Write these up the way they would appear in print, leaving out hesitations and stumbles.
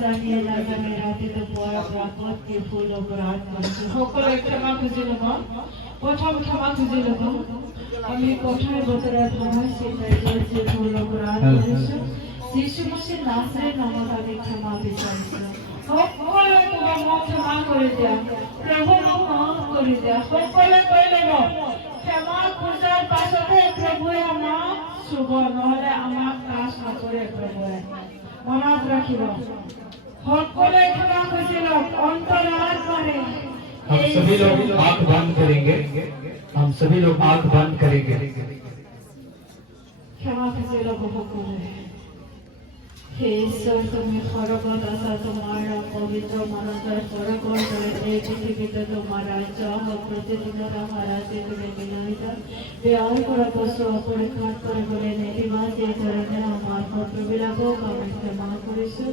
জানিয়ে না জানে রাতিতে বড় আপদ কি ফুল অপরাধ করেছে সকলে ক্ষমা খুঁজে নেব প্রথম ক্ষমা খুঁজে নেব আমি কোথায় বতরা ভাঙা সেটাই যে ফুল অপরাধ করেছে যিশু মসিহ নাসরের নামত আমি ক্ষমা বিচাৰিছো সকলে তোমার মুখ ক্ষমা করে দিয়া প্রভু মাফ করে দিয়া সকলে কইলে ক্ষমা খোঁজার পাছতে প্রভুয়ে আমাক শুভ নহলে আমাক নাশ নকৰে প্ৰভুৱে মনত ৰাখিব সকলে ক্ষমা খুঁজিল অন্তৰাত্মাৰে हम सभी लोग आंख बंद करेंगे हम सभी लोग आंख बंद करेंगे क्षमा खुঁজিল সকলে हे ईश्वर तुम्हें खरगत आशा तुम्हारा पवित्र मनोदर खरगत करे এই পৃথিবীতে তোমার রাজ্য হোক প্রতিদিন আমার রাজ্যে তুমি বিনয়িত ব্যয় করা কষ্ট অপরিহার করে বলে নেতিবাদ এই ধরনের আমার কর্তব্যবিলাকক আমি ক্ষমা করিছো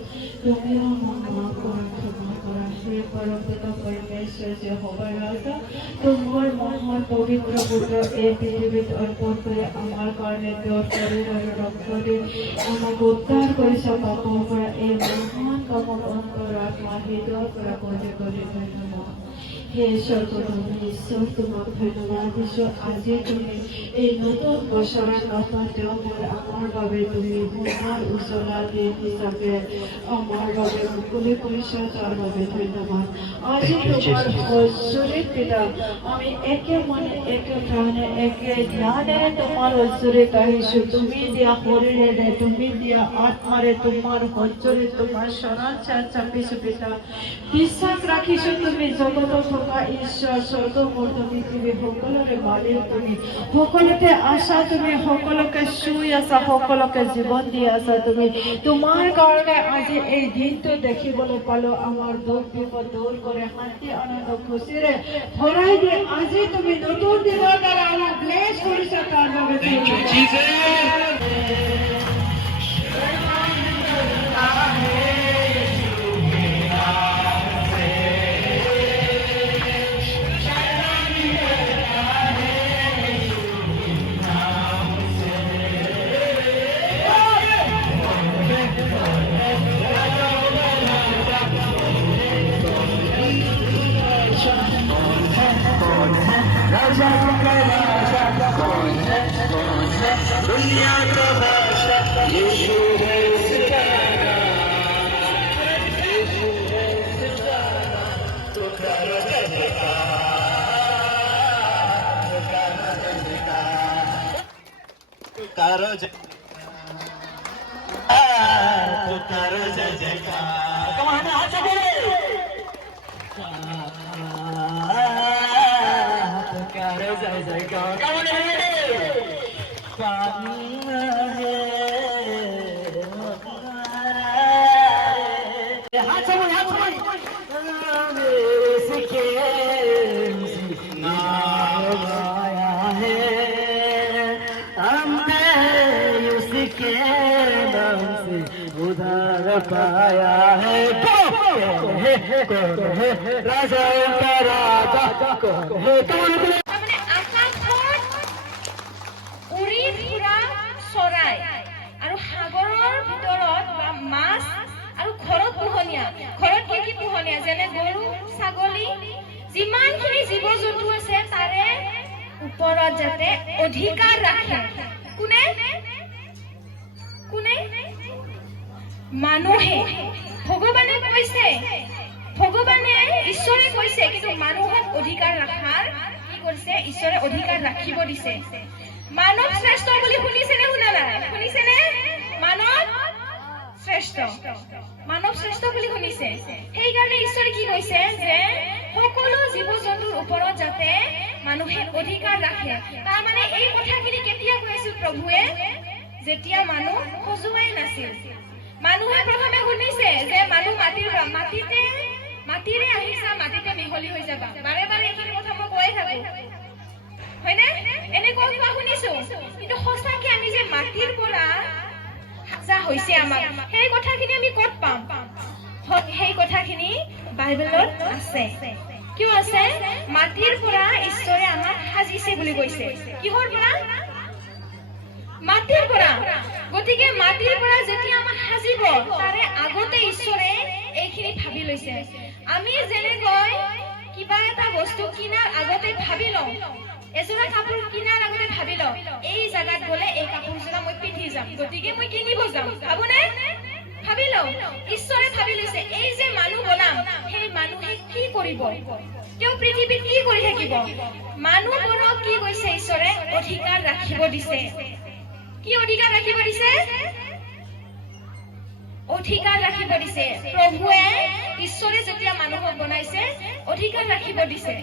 তুমি আমাক মাফ কৰা ক্ষমা কৰা হে পৰমপিতা পৰমেশ্বৰ যে হবাৰ ৰাজা তোমাৰ মহান পবিত্ৰ পুত্ৰ এই পৃথিৱীত অৰ্পণ কৰি আমাৰ কাৰণে তেওঁৰ শৰীৰ আৰু ৰক্তৰে আমাক উদ্ধাৰ কৰিছে পাপৰ পৰা এই মহান কামৰ অন্তৰাত্মা হৃদয়ৰ পৰা কজে কজে ধন্যবাদ হে ঈশ্বৰ তোমাক ধন্যবাদ দিছো আজি তুমি এই নতুন বছৰৰ নতুন দেওবাৰ আমাৰ বাবে তুমি সোণৰ উজ্বলা দিন হিচাপে আমাৰ বাবে মুকলি কৰিছা তাৰ বাবে ধন্যবাদ আজি তোমাৰ ঐশ্বৰিক পিতা আমি একে মনে একে প্ৰাণে একে ধ্যানেৰে তোমাৰ ঐশ্বৰিক আহিছো তুমি দিয়া শৰীৰেৰে তুমি দিয়া আত্মাৰে তোমাৰ সহ্যৰে তোমাৰ শৰণ চাপিছো পিতা বিশ্বাস ৰাখিছো তুমি জগতত থকা ঈশ্বৰ স্বৰ্গমূৰ তুমি সকলোৰে মালিক তুমি সকলোতে আছা তুমি সকলোকে চুই আছা সকলোকে জীৱন দি আছা তুমি তোমাৰ কাৰণে আজি এই দিনটো দেখিবলৈ পালো আমাৰ দুখ বিপদ দূৰ কৰে শান্তি আনন্দ খুচিৰে ভৰাই দিয়ে আজি তুমি নতুন দিনৰ দ্বাৰা আমাক ব্লেছ কৰিছা তাৰ বাবে दुनिया का बादशाह यीशु है सितारा यीशु है सितारा तो करो जयकार तो करो जयकार कमाना हाथ बोले तो करो जयकार कमाना पाया है राजा का राजा উৰি ফুৰা চৰাই আৰু সাগৰৰ ভিতৰত মাছ আৰু ঘৰত পোহনীয়া যেনে গৰু ছাগলী যিমানখিনি জীৱ জন্তু আছে তাৰে ওপৰত যাতে অধিকাৰ ৰাখে কোনে কোনে মানুহে ভগৱানে কৈছে ঈশ্বৰে কৈছে কিন্তু মানুহক অধিকাৰ ৰাখাৰ কি কৰিছে ঈশ্বৰে অধিকাৰ ৰাখিব দিছে মানৱ শ্ৰেষ্ঠ বুলি শুনিছেনে শুনা নাই শুনিছেনে মানৱ শ্ৰেষ্ঠ বুলি শুনিছে সেইকাৰণে ঈশ্বৰে কি কৈছে যে সকলো জীৱ জন্তুৰ ওপৰত যাতে মানুহে অধিকাৰ ৰাখে তাৰমানে এই কথাখিনি কেতিয়া কৈছিল প্ৰভুৱে যেতিয়া মানুহ সজোৱাই নাছিল মানুহে প্ৰথমে শুনিছে যে মানুহ মাটিৰে আহিছা মাটিতে মিহলি হৈ যাবা বাৰে বাৰে এইখিনি কথা মই কৈ থাকো হয়নে এনেকুৱা কোৱা শুনিছো কিন্তু সঁচাকে আমি যে মাটিৰ পৰা সাজা হৈছে আমাক সেই কথাখিনি আমি ক'ত পাম সেই কথাখিনি বাইবেলত আছে কিয় আছে মাটিৰ পৰা ঈশ্বৰে আমাক সাজিছে বুলি কৈছে কিহৰ পৰা মাটিৰ পৰা গতিকে মাটিৰ পৰা যেতিয়া আমাক সাজিব তাৰে আগতে ঈশ্বৰে লৈছে আমি যেনেকৈ কিবা এটা বস্তু কিনাৰ আগতে ভাবি লওঁ এযোৰা কাপোৰ কিনাৰ আগতে ভাবি লওঁ এই জাগাত গলে এই কাপোৰযোৰা মই পিন্ধি যাম গতিকে মই কিনিব যাম ভাবোনে ভাবি লওঁ ঈশ্বৰে ভাবি লৈছে এই যে মানুহ বনাম সেই মানুহে কি কৰিব তেওঁ পৃথিৱীত কি কৰি থাকিব মানুহবোৰক কি কৈছে ঈশ্বৰে অধিকাৰ ৰাখিব দিছে কি অধিকাৰ ৰাখিব দিছে অধিকাৰ ৰাখিব দিছে প্ৰভুৱে ঈশ্বৰে যেতিয়া মানুহক বনাইছে অধিকাৰ ৰাখিব দিছে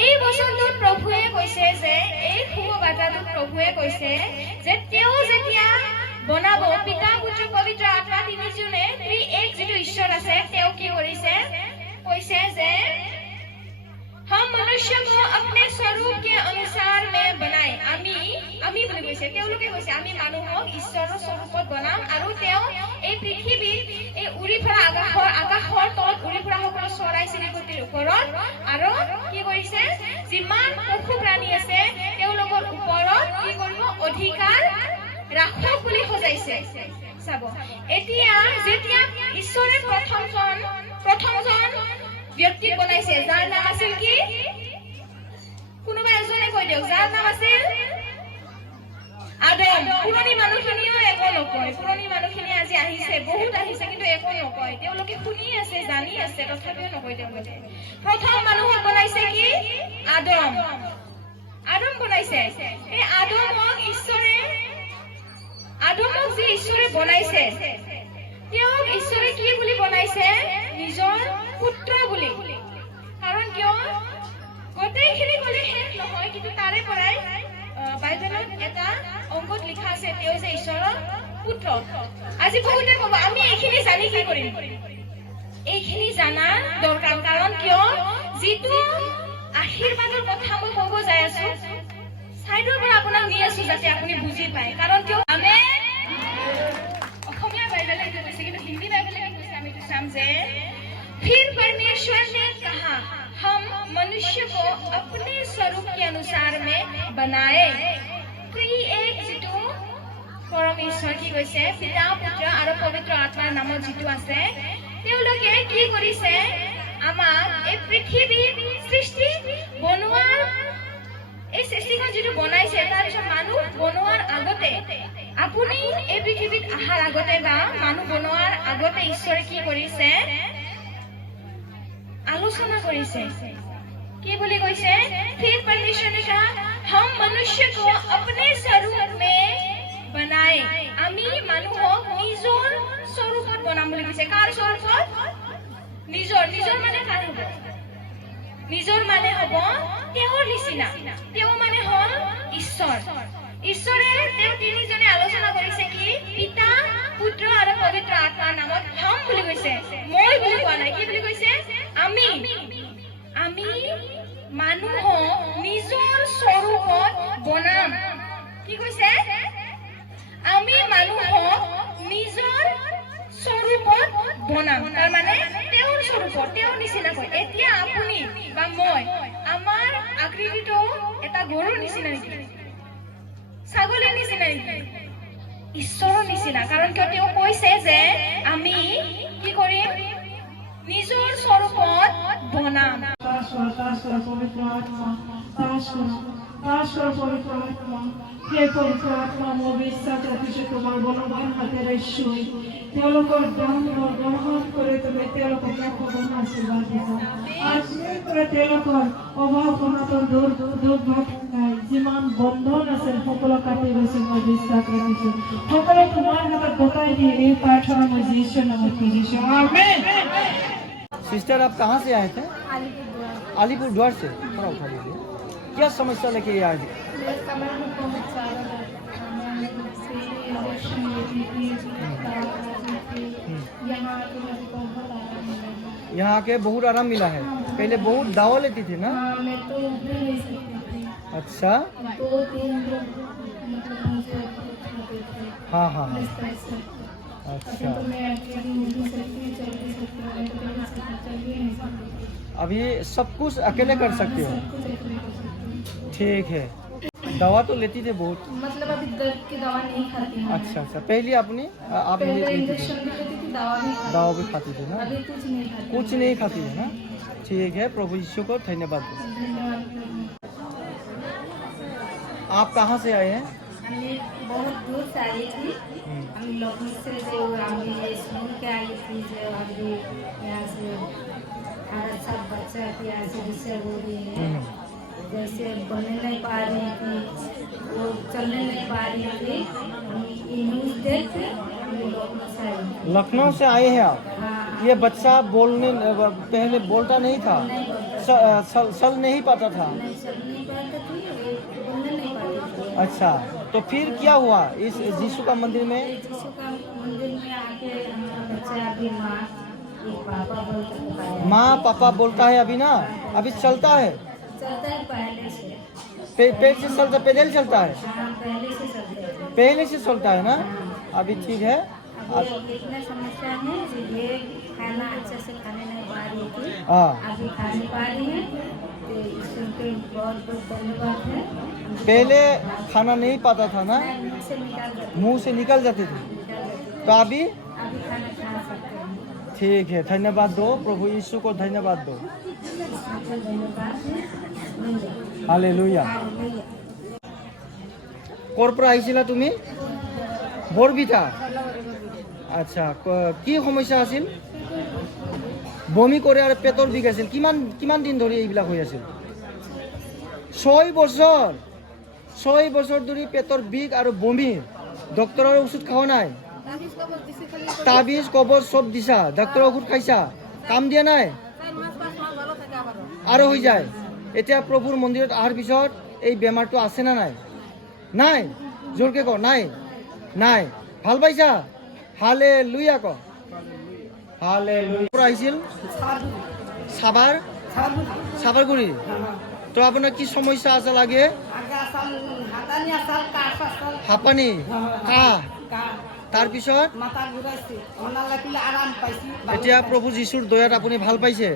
এই বচনটোত প্ৰভুৱে কৈছে যে এই শুভবাৰ্তাটোত প্ৰভুৱে কৈছে যে তেওঁ যেতিয়া বনাব পিতা পুত্ৰ পবিত্ৰ আত্মা তিনিজনে ত্ৰিএক যিটো ঈশ্বৰ আছে তেওঁ কি কৰিছে কৈছে যে हम मनुष्य को अपने स्वरूप के अनुसार में बनाए আমি বুলি কৈছে তেওঁলোকে কৈছে আমি মানুহক ঈশ্বৰৰ স্বৰূপত বনাম আৰু তেওঁ এই পৃথিৱীত এই উৰি ফুৰা আকাশৰ তলত উৰি ফুৰা সকলো চৰাই চিৰিকটিৰ ওপৰত আৰু কি কৰিছে যিমান পশু প্ৰাণী আছে তেওঁলোকৰ ওপৰত কি কৰিব অধিকাৰ ৰাখক বুলি সজাইছে চাব এতিয়া যেতিয়া ঈশ্বৰে প্ৰথমজন ব্যক্তিক বনাইছে যাৰ নাম আছিল কি কোনোবা এজনে কৈ দিয়ক যাৰ নাম আছিল আদম পুৰণি মানুহখিনিও একো নকয় পুৰণি মানুহখিনি আজি আহিছে বহুত আহিছে কিন্তু একো নকয় তেওঁলোকে শুনি আছে জানি আছে তথাপিও নকয় তেওঁলোকে প্ৰথম মানুহক বনাইছে কি আদম বনাইছে এই আদমক যি ঈশ্বৰে বনাইছে তেওঁক ঈশ্বৰে কি বুলি বনাইছে নিজৰ পুত্ৰ বুলি কাৰণ কিয় গোটেইখিনি ক'লে শেষ নহয় কিন্তু তাৰে পৰাই বাইবেলত এটা অংকত লিখা আছে তেওঁ যে ঈশ্বৰৰ পুত্ৰ আজি বহুতে ক'ব আমি এইখিনি জানি কি কৰিম এইখিনি জানা দৰকাৰ কাৰণ কিয় যিটো আশীৰ্বাদৰ কথা মই ক'ব যাই আছো চাইডৰ পৰা আপোনাক নি আছো যাতে আপুনি বুজি পায় কাৰণ কিয় আমেন অসমীয়া বাইবেলে এইটো কৈছে কিন্তু হিন্দী বাইবেলে কি কৈছে আমি চাম যে फिर परमेश्वर ने कहा हम मनुष्य को अपने स्वरूप के अनुसार में बनाए ত্ৰিএক যিটো পৰমেশ্বৰ কি কৈছে পিতা পুত্ৰ আৰু পবিত্ৰ আত্মাৰ নামত যিটো আছে তেওঁলোকে কি কৰিছে আমাক এই পৃথিৱীৰ সৃষ্টি বনোৱাৰ এই সৃষ্টিখন যিটো বনাইছে তাৰপিছত মানুহ বনোৱাৰ আগতে আপুনি এই পৃথিৱীত অহাৰ আগতে বা মানুহ বনোৱাৰ আগতে ঈশ্বৰে কি কৰিছে आलोचना करिसे की बोली কৈছে फिर परमेश्वर ने कहा हम मनुष्य को अपने स्वरूप में बनाए আমি মানুহক নিজৰ স্বৰূপত বনাম বুলি কৈছে কাৰ স্বৰূপত নিজৰ মানে কাৰ হ'ব নিজৰ মানে হ'ব তেওঁৰ নিচিনা তেওঁ মানে হ'ল ঈশ্বৰে তেওঁ তিনিজনে আলোচনা কৰিছে কি পিতা পুত্ৰ আৰু পবিত্ৰ আত্মাৰ নামত হাম বুলি কৈছে মই বুলি কোৱা নাই কি বুলি কৈছে আমি মানুহক নিজৰ স্বৰূপত বনাম কি কৈছে আমি মানুহক নিজৰ স্বৰূপত বনাম তাৰ মানে তেওঁৰ স্বৰূপত তেওঁৰ নিচিনাকৈ এতিয়া আপুনি বা মই আমাৰ আকৃতিটো এটা গৰুৰ নিচিনা নেকি ছাগলীৰ নিচিনা নেকি ঈশ্বৰৰ নিচিনা কাৰণ কিয় তেওঁ কৈছে যে আমি কি কৰিম নিজৰ স্বৰূপত বনাম পবিত্ৰ আত্মা পবিত্ৰ আত্মা হে পবিত্ৰ আত্মা মই বিশ্বাস ৰাখিছোঁ তোমাৰ বলৱান হাতেৰে চুই তেওঁলোকৰ গ্ৰহণ কৰি তুমি তেওঁলোকক সদন আশীৰ্বাদ দিছা আজিৰ পৰা তেওঁলোকৰ অভাৱ অনাটন দুৰ্ভোগ নাই যিমান বন্ধন আছিল সকলো কাটি গৈছে মই বিশ্বাস ৰাখিছোঁ সকলো তোমাৰ হাতত গতাই দি এই প্ৰাৰ্থনা মই যীশুৰ নামত খুজিছোঁ আমেন सिस्टर आप कहाँ से आए थे अलीपुर द्वार से थोड़ा उठा लीजिए क्या समस्या लेके आए थे यहाँ आके बहुत आराम मिला है पहले बहुत दावा लेती थी ना अच्छा हाँ हाँ हाँ अच्छा अभी सब कुछ अकेले कर सकते हो ठीक है दवा तो लेती थे बहुत। मतलब अभी दर्द की दवा नहीं खाती हूँ। अच्छा अच्छा, पहले अपनी आप पहले लेती थी? इंजेक्शन भी लेती थी, दवा भी खाती दवा भी खाती थी ना? अभी कुछ नहीं खाती। कुछ नहीं खाती है ना? ठीक है, प्रभु यीशु को धन्यवाद दो। धन्यवाद। आप कहाँ से आए हैं? हमें बहुत दूर से आई थी। हम लखनऊ से जो अभी सुन के आई थी, जो अभी यहाँ से हमारा सब बच्चा की यहाँ से डिस्टर्ब हो रही है, जैसे बोलने नहीं पा रही थी, वो चलने नहीं पा रही थी। हम ये न्यूज़ देख के हम लखनऊ से आई। लखनऊ से आए हैं आप? हाँ, ये बच्चा बोलने पहले बोलता नहीं था, चल नहीं पाता था। नहीं चल नहीं पाती थी, बोलने नहीं पाती थी। अच्छा, तो फिर क्या हुआ इस यीशु का मंदिर में? यीशु का मंदिर में आके हमारा बच्चा अभी माँ ये पापा बोलता है। माँ पापा बोलता है अभी ना? अभी चलता है? चलता है पहले से। पेट से चलता, पैदल चलता है? हाँ, पहले से चलते थे। पहले से चलता है ना? अभी ठीक है। अभी इतना समस्या है कि ये खाना अच्छे से खाने नहीं पा रही थी, हाँ, अभी खाने पा रही है, तो ईश्वर के बहुत बहुत धन्यवाद है। पहले खाना नहीं पाता था ना? मुँह से निकाल देते मुंह से निकल जाते थे, तो अभी अभी खाना खा सकते हैं। ठीक है। धन्यवाद दो, प्रभु यीशु को धन्यवाद दो। आपका धन्यवाद है। हालेलुया। কৰ পৰা আহিছিলা তুমি? বৰবিটা। আচ্ছা, কি সমস্যা আছিল? বমি কৰে আৰু পেটৰ বিষ আছিল। কিমান দিন ধৰি এইবিলাক হৈ আছিল? 6 বছৰ। 6 বছৰ ধৰি পেটৰ বিষ আৰু বমি। ডক্টৰৰ ওষুধ খোৱা নাই? তাবিজ কবজ চব দিছা? ডক্টৰৰ ওষুধ খাইছা? কাম দিয়া নাই? আৰু হৈ যায়। এতিয়া প্ৰভুৰ মন্দিৰত অহাৰ পিছত এই বেমাৰটো আছে না নাই? নাই? জোৰকে ক, নাই? নাই। ভাল পাইছা? হালেলুয়া ক। হালেলুয়া। পৰা আহিছিল? সাবাৰগুৰি। তো আপোনাৰ কি সমস্যা আছে লাগে? হাঁপানি, কাহ, তাৰপিছত এতিয়া প্ৰভু যীশুৰ দয়াত আপুনি ভাল পাইছে?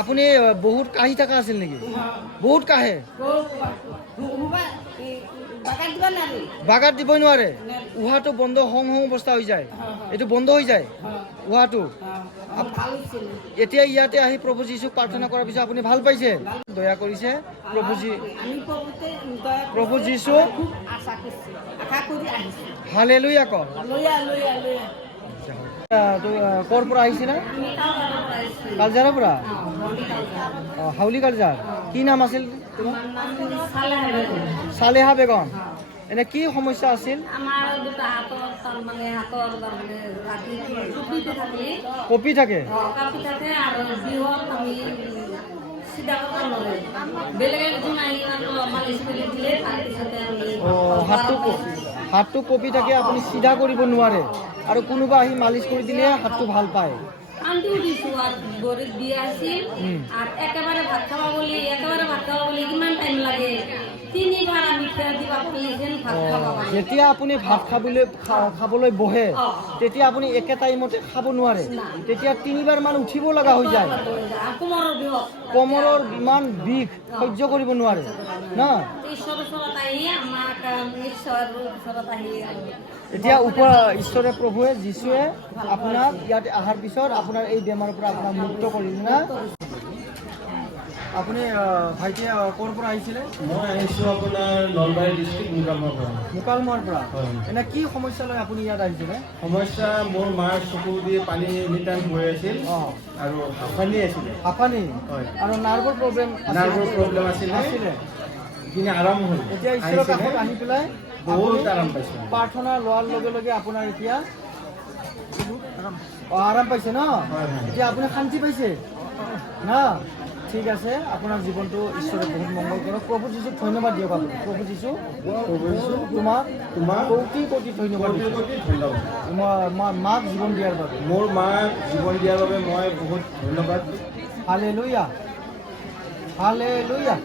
আপুনি বহুত কাহি থকা আছিল নেকি? বহুত কাহে? বাগাত দিবই নোৱাৰে? উহাটো বন্ধ, হং অৱস্থা হৈ যায়, এইটো বন্ধ হৈ যায় উহাটো। এতিয়া ইয়াতে আহি প্ৰভু যীশুক প্ৰাৰ্থনা কৰাৰ পিছত আপুনি ভাল পাইছে? দয়া কৰিছে প্ৰভু যীশু। হালেলুয়া ক। ক'ৰ পৰা আহিছিলা? কালজাৰৰ পৰা? হাউলি কালজাৰ। কি নাম আছিল তোমাৰ? সালেহা বেগম। এনে কি সমস্যা আছিল? আমাৰ দুটা হাতৰ মানে ৰাতি কঁপি থাকে? কঁপি থাকে আৰু বিহত আমি চিধা কথা নলয়, বেলেগে গুণ আহি মালিচ কৰি দিলে তাৰপিছতে আমি হাতটো কঁপি থাকে, আপুনি চিধা কৰিব নোৱাৰে, আৰু কোনোবা আহি মালিচ কৰি দিলে হাতটো ভাল পায়। আন্টিও দিছোঁ আৰু গৰীব বিয়া আছিল, আৰু একেবাৰে ভাত খাব বুলি কিমান টাইম লাগে, 3বাৰ আমি খেৰ দিবা বুলি যেন ভাত খাব পাৰি। যেতিয়া আপুনি ভাত খাবলৈ বহে, তেতিয়া আপুনি একে টাইমতে খাব নোৱাৰে, তেতিয়া 3বাৰ মান উঠিব লগা হৈ যায়। কোমৰৰ ইমান বিষ সহ্য কৰিব নোৱাৰে না? এতিয়া ঈশ্বৰে প্ৰভুৱে যীশুৱে আপোনাক ইয়াত অহাৰ পিছত আপোনাৰ এই বেমাৰৰ পৰা আপোনাক মুক্ত কৰিলে না? আপুনি ভাইটিয়ে ক'ৰ পৰা আহিছিলে? মই আহিছোঁ আপোনাৰ নলবাৰী ডিষ্ট্ৰিক্ট মুকালমুৱাৰ পৰা। এনে কি সমস্যা লৈ আপুনি ইয়াত আহিছিলে? সমস্যা মোৰ মাৰ চকু দি পানী এনিটাইম বৈ আছিল আৰু হাঁপানি আছিলে। হাঁপানি আৰু নাৰ্ভৰ প্ৰব্লেম আছিলে, কিন্তু আৰাম হ'ল। এতিয়া ঈশ্বৰৰ কাষত আহি পেলাই বহুত আৰাম পাইছোঁ। প্ৰাৰ্থনা লোৱাৰ লগে লগে আপোনাৰ এতিয়া আৰাম পাইছে ন? এতিয়া আপুনি শান্তি পাইছে না? ঠিক আছে, আপোনাৰ জীৱনটো ঈশ্বৰে বহুত মংগল কৰক। প্ৰভু যীশুক ধন্যবাদ দিয়ক। আপুনি প্ৰভু যীশু তোমাক কোটি ধন্যবাদ। মাক জীৱন দিয়াৰ বাবে, মোৰ মাক জীৱন দিয়াৰ বাবে মই বহুত ধন্যবাদ। Hallelujah, hallelujah.